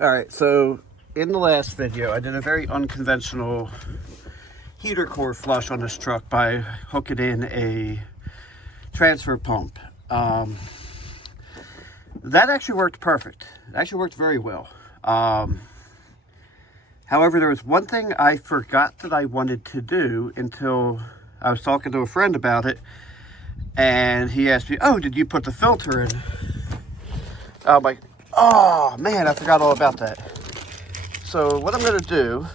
Alright, so in the last video, I did a very unconventional heater core flush on this truck by hooking in a transfer pump. That actually worked perfect. It actually worked very well. However, there was one thing I forgot that I wanted to do until I was talking to a friend about it, and he asked me, "Oh, did you put the filter in?" I'm like, "Oh man, I forgot all about that." So what I'm gonna do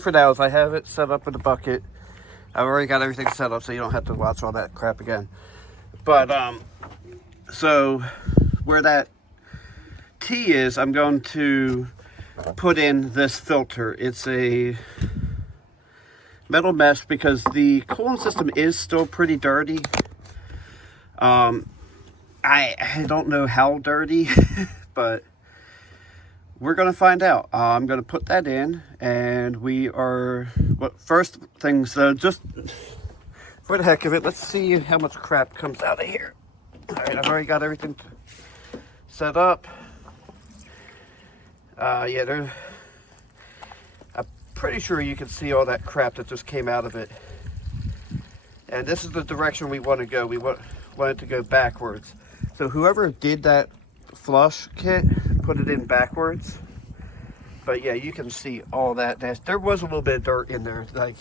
for now is I have it set up with a bucket. I've already got everything set up so you don't have to watch all that crap again. But so where that T is, I'm going to put in this filter. It's a metal mesh because the coolant system is still pretty dirty. I don't know how dirty, but we're gonna find out. I'm gonna put that in, and we are, well, first things, just for the heck of it, let's see how much crap comes out of here. All right, I've already got everything set up. Yeah, I'm pretty sure you can see all that crap that just came out of it. And this is the direction we want to go. We want it to go backwards. So whoever did that flush kit, put it in backwards. But yeah, you can see all that. There was a little bit of dirt in there. Like,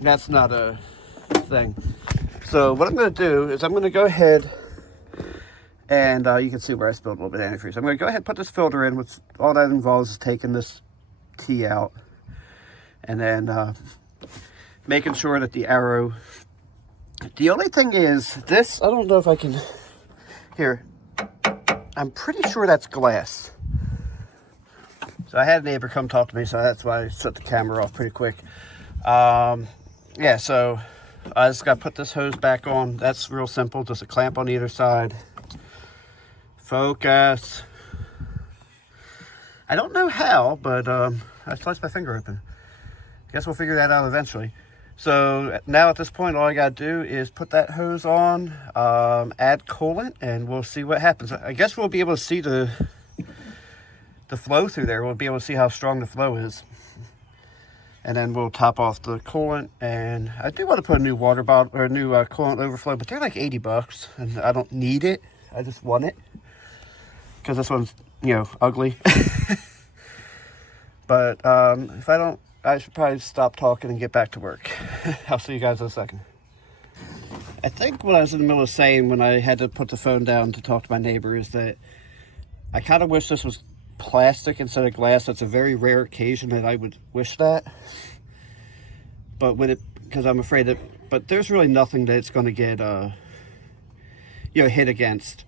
that's not a thing. So what I'm going to do is I'm going to go ahead and you can see where I spilled a little bit of antifreeze. I'm going to go ahead and put this filter in, which all that involves is taking this T out and then making sure that the arrow. The only thing is this, I don't know if I can, here, I'm pretty sure that's glass. So I had a neighbor come talk to me, so that's why I shut the camera off pretty quick. Yeah, so I just got to put this hose back on. That's real simple, just a clamp on either side. Focus. I don't know how, but I sliced my finger open. Guess we'll figure that out eventually. So now at this point, all I got to do is put that hose on, add coolant, and we'll see what happens. I guess we'll be able to see the flow through there. We'll be able to see how strong the flow is. And then we'll top off the coolant. And I do want to put a new water bottle or a new coolant overflow, but they're like $80, and I don't need it. I just want it because this one's, you know, ugly. But if I don't, I should probably stop talking and get back to work. I'll see you guys in a second. I think what I was in the middle of saying when I had to put the phone down to talk to my neighbor is that I kind of wish this was plastic instead of glass. That's a very rare occasion that I would wish that. But with it, because I'm afraid that, but there's really nothing that it's going to get, you know, hit against.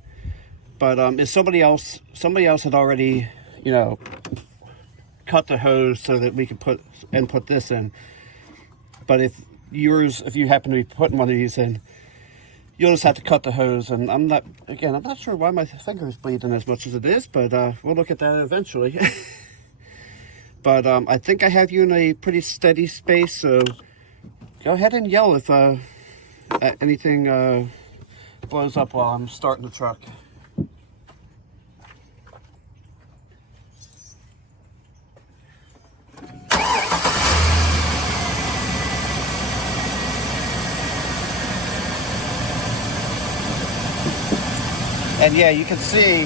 But if somebody else had already, you know, cut the hose so that we could put this in. But if you happen to be putting one of these in, you'll just have to cut the hose. And I'm not sure why my finger is bleeding as much as it is, but we'll look at that eventually. But I think I have you in a pretty steady space, so go ahead and yell if anything blows up while I'm starting the truck. And yeah, you can see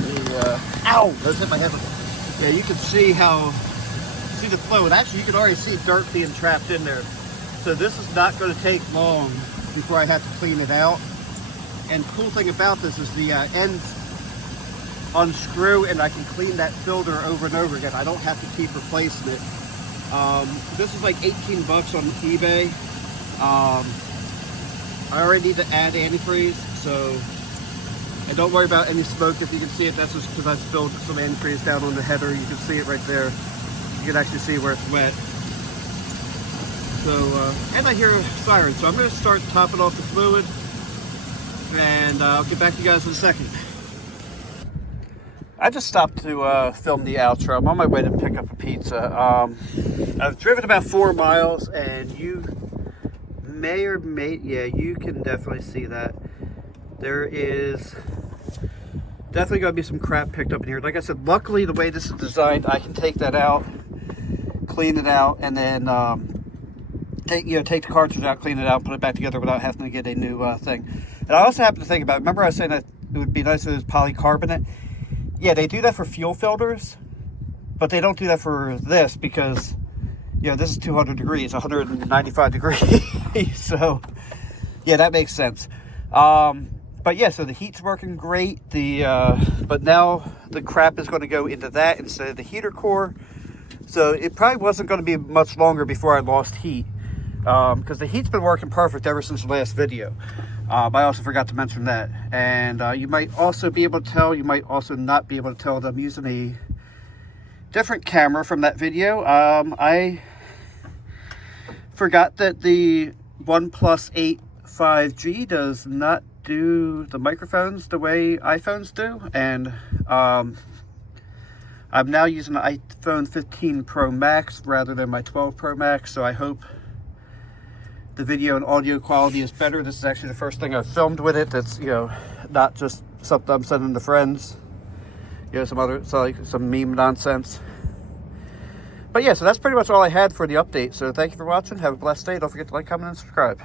the, ow, those hit my head. Yeah, you can see the flow. And actually you can already see dirt being trapped in there. So this is not going to take long before I have to clean it out. And the cool thing about this is the ends unscrew and I can clean that filter over and over again. I don't have to keep replacing it. This is like $18 on eBay. I already need to add antifreeze, so, and don't worry about any smoke. If you can see it, that's just because I spilled some antifreeze down on the header. You can see it right there. You can actually see where it's wet. So, and I hear a siren, so I'm going to start topping off the fluid, and I'll get back to you guys in a second. I just stopped to film the outro. I'm on my way to pick up a pizza. I've driven about 4 miles, and you yeah, you can definitely see that there is definitely going to be some crap picked up in here. Like I said, luckily the way this is designed, I can take that out, clean it out, and then take the cartridge out, clean it out, and put it back together without having to get a new thing. And I also happen to think about it. Remember I was saying that it would be nice if it was polycarbonate? Yeah, they do that for fuel filters, but they don't do that for this because, this is 200 degrees, 195 degrees. So, yeah, that makes sense. But yeah, so the heat's working great. But now the crap is going to go into that instead of the heater core. So it probably wasn't going to be much longer before I lost heat, because the heat's been working perfect ever since the last video. I also forgot to mention that. And you might also be able to tell, you might also not be able to tell that I'm using a different camera from that video. I forgot that the OnePlus 8 5G does not do the microphones the way iPhones do. And I'm now using an iPhone 15 Pro Max rather than my 12 Pro Max. So I hope the video and audio quality is better. This is actually the first thing I've filmed with it that's, not just something I'm sending to friends. Some meme nonsense. But yeah, so that's pretty much all I had for the update. So thank you for watching. Have a blessed day. Don't forget to like, comment, and subscribe.